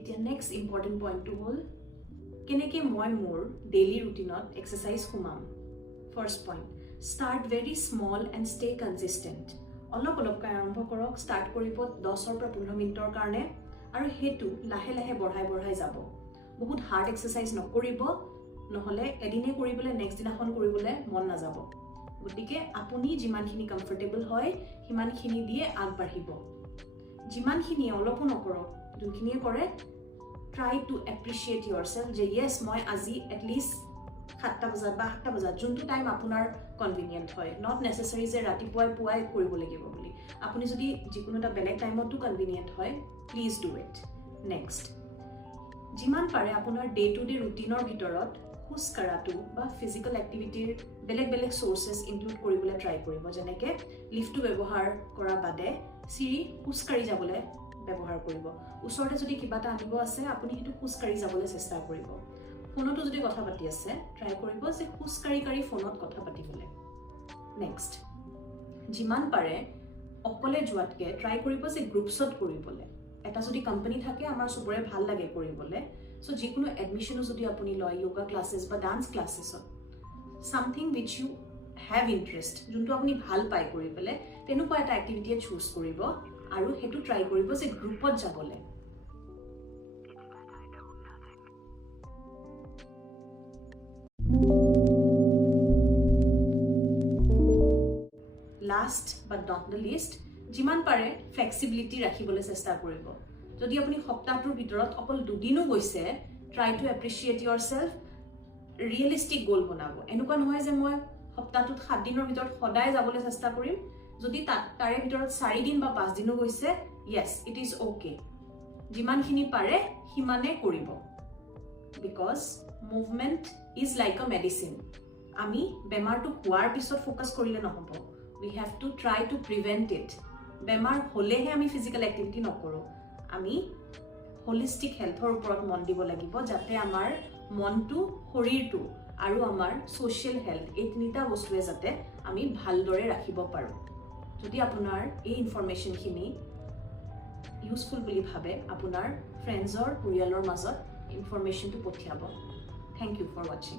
এতিয়া next important পইণ্টটো হ'ল কেনেকৈ মই মোৰ ডেইলি ৰুটিনত এক্সাৰচাইজ সোমাম। First point, start very small and stay consistent. অলপ অলপকৈ আৰম্ভ কৰক, ষ্টাৰ্ট কৰিব 10ৰ পৰা 15 মিনিটৰ কাৰণে আৰু সেইটো লাহে লাহে বঢ়াই যাব। বহুত হাৰ্ড এক্সাৰচাইজ নকৰিব, নহ'লে এদিনে কৰিবলৈ নেক্সট দিনাখন কৰিবলৈ মন নাযাব। গতিকে আপুনি যিমানখিনি কমফৰ্টেবল হয় সিমানখিনি দিয়ে আগবাঢ়িব। যিমানখিনিয়ে অলপো নকৰক, যোনখিনিয়ে কৰে try to appreciate yourself যে য়েছ মই আজি এটলিষ্ট 7টা বজাত বা 8টা বজাত, যোনটো টাইম আপোনাৰ কনভিনিয়েণ্ট হয়, নট নেচেচাৰী যে পুৱাই কৰিব লাগিব বুলি। আপুনি যদি যিকোনো এটা বেলেগ টাইমতো কনভিনিয়েণ্ট হয়, প্লিজ ডু ইট। নেক্সট, যিমান পাৰে আপোনাৰ ডে টু ডে ৰুটিনৰ ভিতৰত খোজ কঢ়াটো বা ফিজিকেল এক্টিভিটিৰ বেলেগ বেলেগ চ'ৰ্চেছ ইনক্লুড কৰিবলৈ ট্ৰাই কৰিব। যেনেকৈ লিফ্টটো ব্যৱহাৰ কৰা বাদে চিৰি খোজকাঢ়ি যাবলৈ ব্যৱহাৰ কৰিব। ওচৰতে যদি কিবা এটা আনিব আছে, আপুনি সেইটো খোজকাঢ়ি যাবলৈ চেষ্টা কৰিব। ফোনতো যদি কথা পাতি আছে, ট্ৰাই কৰিব যে খোজকাঢ়ি ফোনত কথা পাতিবলৈ। নেক্সট, যিমান পাৰে অকলে যোৱাতকৈ ট্ৰাই কৰিব যে গ্ৰুপছত কৰিবলৈ। এটা যদি কোম্পানী থাকে, আমাৰ চবৰে ভাল লাগে কৰিবলৈ, চ' যিকোনো এডমিশ্যনো যদি আপুনি লয়, য়োগা ক্লাছেছ বা ডান্স ক্লাছেছত, something which you have interest, যোনটো আপুনি ভাল পায় কৰি পেলাই, তেনেকুৱা এটা এক্টিভিটিয়ে চুজ কৰিব আৰু সেইটো ট্ৰাই কৰিব যে গ্ৰুপত যাবলৈ। Last but not the least, যিমান পাৰে ফ্লেক্সিবিলিটি ৰাখিবলৈ চেষ্টা কৰিব। যদি আপুনি সপ্তাহটোৰ ভিতৰত অকল 2 দিনো গৈছে, try to appreciate yourself, realistic goal বনাব। এনেকুৱা নহয় যে মই সপ্তাহটোত 7 দিনৰ ভিতৰত সদায় যাবলৈ চেষ্টা কৰিম। যদি তাৰে ভিতৰত 4 দিন বা 5 দিনো গৈছে, য়েছ ইট ইজ অ'কে। যিমানখিনি পাৰে সিমানে কৰিব। Because movement is like a medicine. আমি বেমাৰটো হোৱাৰ পিছত ফ'কাছ কৰিলে নহ'ব। We have to try to prevent it. বেমাৰ হ'লেহে আমি ফিজিকেল এক্টিভিটি নকৰোঁ। আমি হলিষ্টিক হেল্থৰ ওপৰত মন দিব লাগিব, যাতে আমাৰ মনটো, শৰীৰটো আৰু আমাৰ ছ'চিয়েল হেল্থ, এই 3টা বস্তুৱে যাতে আমি ভালদৰে ৰাখিব পাৰোঁ। যদি আপোনাৰ এই ইনফৰমেশ্যনখিনি ইউজফুল বুলি ভাবে, আপোনাৰ ফ্ৰেণ্ডছৰ, পৰিয়ালৰ মাজত ইনফৰমেশ্যনটো পঠিয়াব। থেংক ইউ ফৰ ৱাচিং।